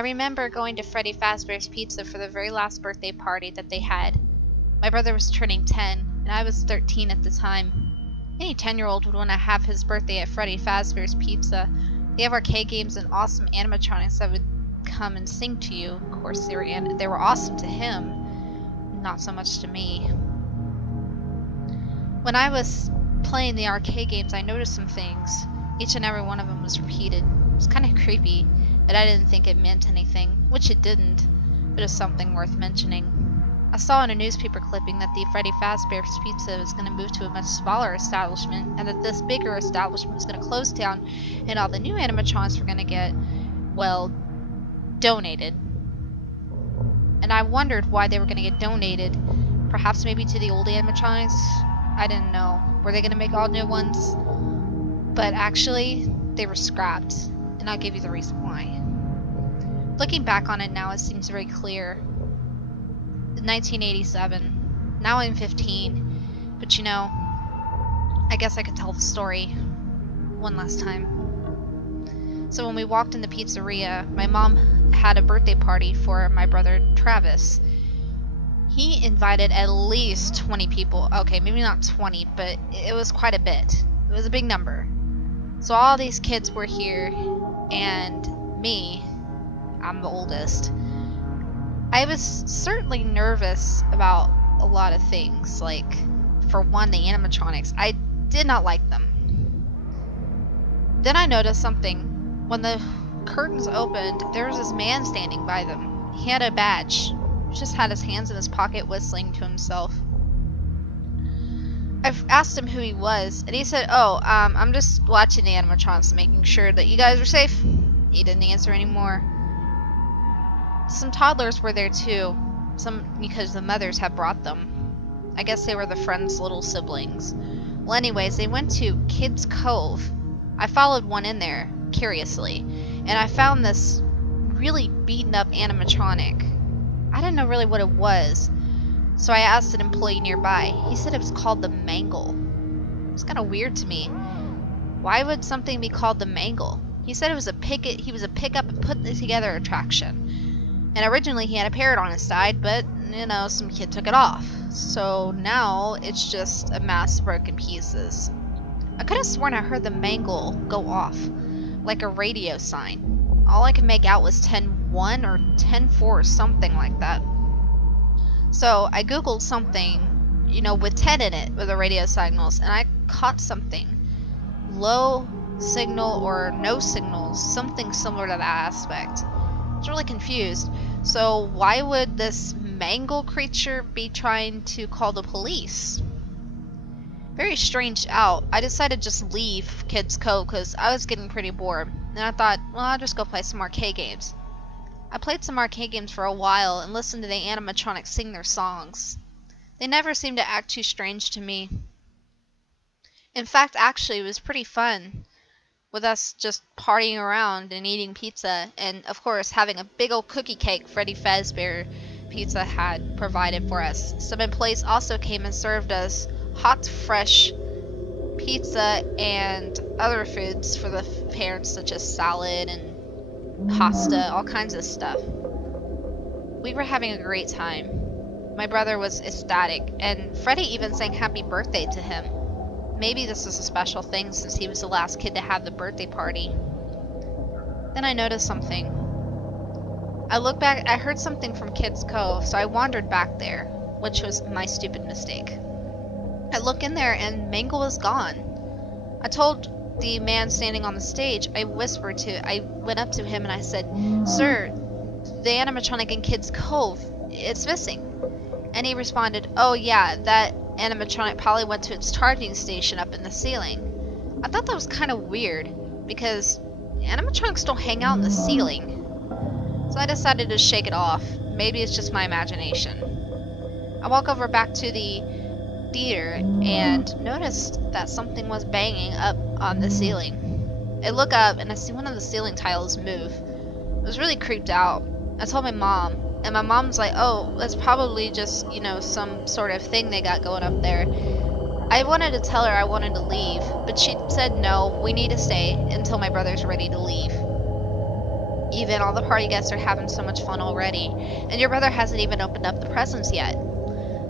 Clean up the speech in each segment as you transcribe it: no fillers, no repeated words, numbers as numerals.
I remember going to Freddy Fazbear's Pizza for the very last birthday party that they had. My brother was turning 10, and I was 13 at the time. Any 10-year-old would want to have his birthday at Freddy Fazbear's Pizza. They have arcade games and awesome animatronics that would come and sing to you. Of course, they were awesome to him, not so much to me. When I was playing the arcade games, I noticed some things. Each and every one of them was repeated. It was kind of creepy, but I didn't think it meant anything, which it didn't, but it's something worth mentioning. I saw in a newspaper clipping that the Freddy Fazbear's Pizza was going to move to a much smaller establishment, and that this bigger establishment was going to close down, and all the new animatronics were going to get, well, donated. And I wondered why they were going to get donated. Perhaps maybe to the old animatronics? I didn't know. Were they going to make all new ones? But actually, they were scrapped, and I'll give you the reason why. Looking back on it now, it seems very clear. 1987. Now I'm 15, but you know, I guess I could tell the story one last time. So when we walked in the pizzeria, my mom had a birthday party for my brother Travis. He invited at least 20 people. Okay, maybe not 20, but it was quite a bit. It was a big number. So all these kids were here, and me, I'm the oldest. I was certainly nervous about a lot of things, like, for one, the animatronics. I did not like them. Then I noticed something. When the curtains opened, there was this man standing by them. He had a badge. He just had his hands in his pocket whistling to himself. I've asked him who he was, and he said, I'm just watching the animatronics, making sure that you guys are safe. He didn't answer anymore. Some toddlers were there too, some because the mothers had brought them. I guess they were the friends' little siblings. Well, anyways, they went to Kids Cove. I followed one in there, curiously, and I found this really beaten up animatronic. I didn't know really what it was, so I asked an employee nearby. He said it was called the Mangle. It was kind of weird to me. Why would something be called the Mangle? He said it was he was a pick-up and put together attraction. And originally he had a parrot on his side, but, you know, some kid took it off. So now it's just a mass of broken pieces. I could have sworn I heard the Mangle go off, like a radio sign. All I could make out was 10-1 or 10-4 or something like that. So I googled something, you know, with 10 in it, with the radio signals, and I caught something. Low signal or no signals, something similar to that aspect. I was really confused. So why would this Mangle creature be trying to call the police? Very strange out. I decided to just leave Kids Cove because I was getting pretty bored. And I thought, well, I'll just go play some arcade games. I played some arcade games for a while and listened to the animatronics sing their songs. They never seemed to act too strange to me. In fact, actually, it was pretty fun, with us just partying around and eating pizza, and of course having a big old cookie cake Freddy Fazbear Pizza had provided for us. Some employees also came and served us hot, fresh pizza and other foods for the parents, such as salad and pasta, all kinds of stuff. We were having a great time. My brother was ecstatic, and Freddy even sang happy birthday to him. Maybe this was a special thing since he was the last kid to have the birthday party. Then I noticed something. I looked back, I heard something from Kids Cove, so I wandered back there, which was my stupid mistake. I looked in there and Mangle was gone. I told the man standing on the stage, I went up to him and I said, "Sir, the animatronic in Kids Cove, it's missing." And he responded, "Oh yeah, that animatronic probably went to its charging station up in the ceiling." I thought that was kind of weird, because animatronics don't hang out in the ceiling. So I decided to shake it off. Maybe it's just my imagination. I walk over back to the theater and noticed that something was banging up on the ceiling. I look up and I see one of the ceiling tiles move. I was really creeped out. I told my mom, and my mom's like, "Oh, that's probably just, you know, some sort of thing they got going up there." I wanted to tell her I wanted to leave, but she said, "No, we need to stay until my brother's ready to leave." even all the party guests are having so much fun already, and your brother hasn't even opened up the presents yet.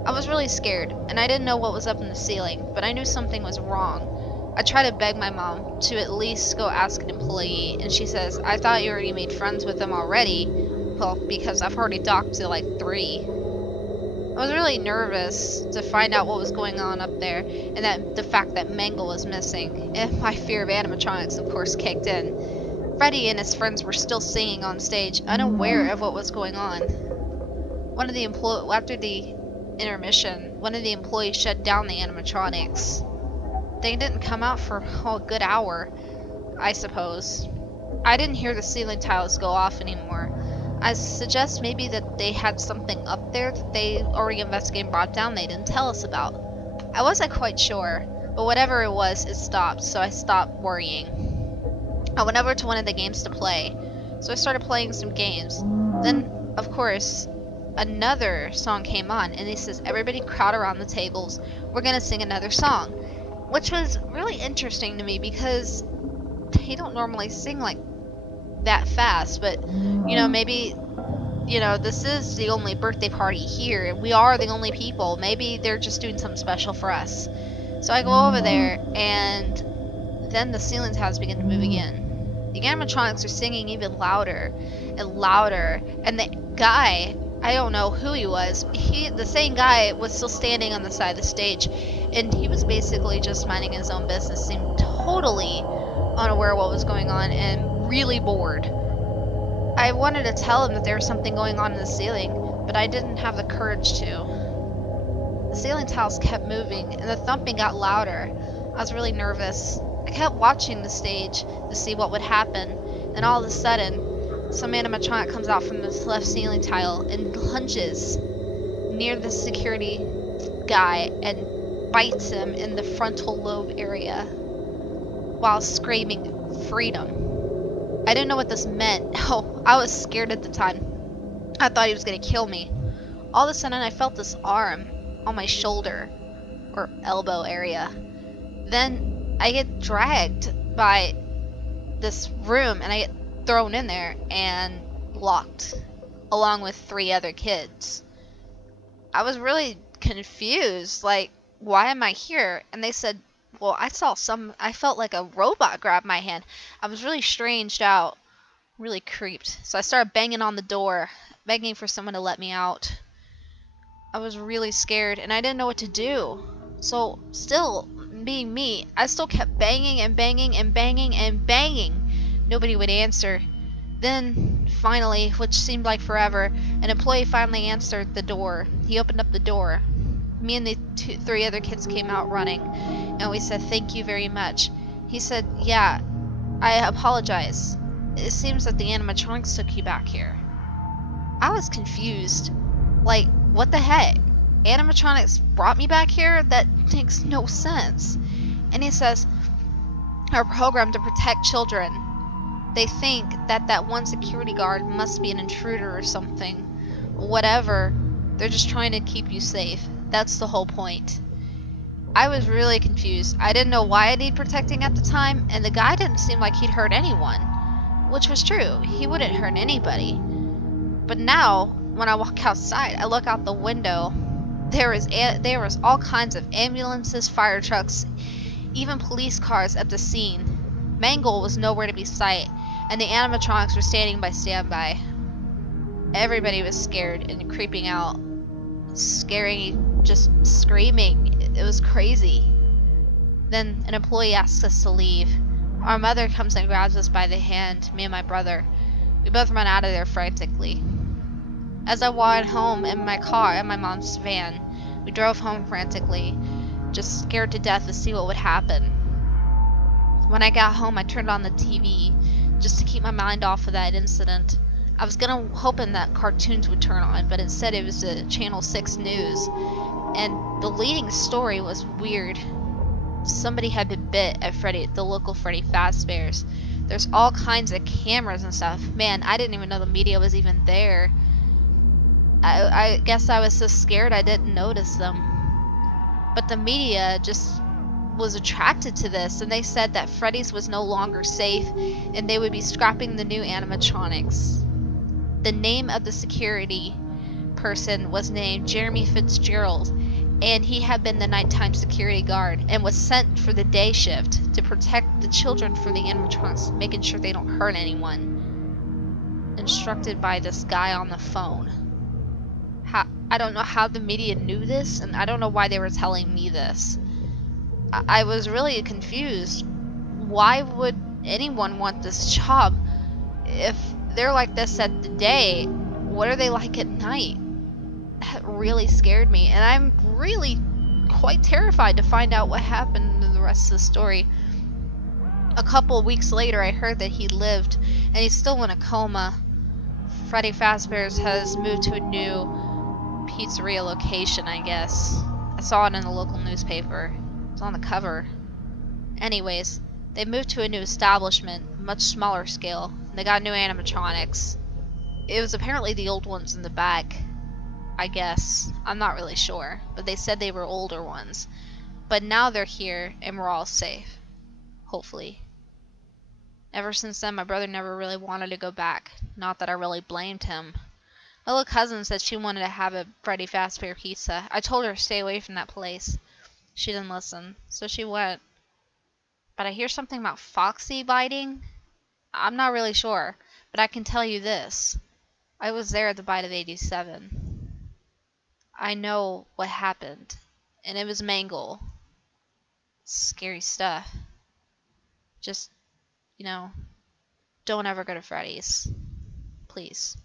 I was really scared, and I didn't know what was up in the ceiling, but I knew something was wrong. I tried to beg my mom to at least go ask an employee, and she says, I thought you already made friends with them already. Well, because I've already talked to like 3. I was really nervous to find out what was going on up there, and that the fact that Mangle was missing, and my fear of animatronics of course kicked in. Freddy and his friends were still singing on stage, unaware of what was going on. After the intermission, one of the employees shut down the animatronics. They didn't come out for a good hour, I suppose. I didn't hear the ceiling tiles go off anymore. I suggest maybe that they had something up there that they already investigated and brought down they didn't tell us about. I wasn't quite sure, but whatever it was, it stopped, so I stopped worrying. I went over to one of the games to play, so I started playing some games. Then, of course, another song came on, and it says, everybody crowd around the tables, we're gonna sing another song. Which was really interesting to me because they don't normally sing like that fast, but maybe this is the only birthday party here and we are the only people. Maybe they're just doing something special for us. So I go over there, and then the ceiling tiles begin to move again. The animatronics are singing even louder and louder, and the guy, I don't know who he was, the same guy was still standing on the side of the stage, and he was basically just minding his own business, seemed totally unaware of what was going on and really bored. I wanted to tell him that there was something going on in the ceiling, but I didn't have the courage to. The ceiling tiles kept moving, and the thumping got louder. I was really nervous. I kept watching the stage to see what would happen, and all of a sudden, some animatronic comes out from the left ceiling tile and lunges near the security guy and bites him in the frontal lobe area while screaming, freedom. I didn't know what this meant. Oh, I was scared at the time. I thought he was going to kill me. All of a sudden, I felt this arm on my shoulder or elbow area. Then I get dragged by this room and I get thrown in there and locked along with 3 other kids. I was really confused, like, why am I here? And they said, well, I felt like a robot grab my hand. I was really stranged out, really creeped. So I started banging on the door, begging for someone to let me out. I was really scared and I didn't know what to do. So still being me, I still kept banging and banging and banging and banging. Nobody would answer. Then finally, which seemed like forever, an employee finally answered the door. He opened up the door. Me and the 3 other kids came out running, and we said, thank you very much. He said, yeah, I apologize. It seems that the animatronics took you back here. I was confused. Like, what the heck? Animatronics brought me back here? That makes no sense. And he says, our program to protect children. They think that one security guard must be an intruder or something. Whatever. They're just trying to keep you safe. That's the whole point. I was really confused. I didn't know why I needed protecting at the time, and the guy didn't seem like he'd hurt anyone. Which was true. He wouldn't hurt anybody. But now, when I walk outside, I look out the window. There was all kinds of ambulances, fire trucks, even police cars at the scene. Mangle was nowhere to be sight, and the animatronics were standing by standby. Everybody was scared and creeping out. Scary, just screaming. It was crazy. Then an employee asks us to leave. Our mother comes and grabs us by the hand, me and my brother. We both run out of there frantically. As I walked home in my car in my mom's van, we drove home frantically, just scared to death to see what would happen. When I got home, I turned on the TV just to keep my mind off of that incident. I was hoping that cartoons would turn on, but instead it was the Channel 6 news. And the leading story was weird. Somebody had been bit at the local Freddy Fazbear's. There's all kinds of cameras and stuff. Man, I didn't even know the media was even there. I guess I was so scared I didn't notice them. But the media just was attracted to this, and they said that Freddy's was no longer safe and they would be scrapping the new animatronics. The name of the security person was named Jeremy Fitzgerald, and he had been the nighttime security guard and was sent for the day shift to protect the children from the animatronics, making sure they don't hurt anyone. Instructed by this guy on the phone. I don't know how the media knew this, and I don't know why they were telling me this. I was really confused. Why would anyone want this job? If they're like this at the day, what are they like at night? That really scared me, and I'm really quite terrified to find out what happened in the rest of the story. A couple weeks later, I heard that he lived, and he's still in a coma. Freddy Fazbear has moved to a new pizzeria location, I guess. I saw it in the local newspaper. It's on the cover. Anyways, they moved to a new establishment, much smaller scale. They got new animatronics. It was apparently the old ones in the back, I guess. I'm not really sure, but they said they were older ones. But now they're here, and we're all safe. Hopefully. Ever since then, my brother never really wanted to go back. Not that I really blamed him. My little cousin said she wanted to have a Freddy Fazbear pizza. I told her to stay away from that place. She didn't listen, so she went. But I hear something about Foxy biting. I'm not really sure, but I can tell you this. I was there at the bite of 87. I know what happened, and it was Mangle. Scary stuff. Just, don't ever go to Freddy's. Please.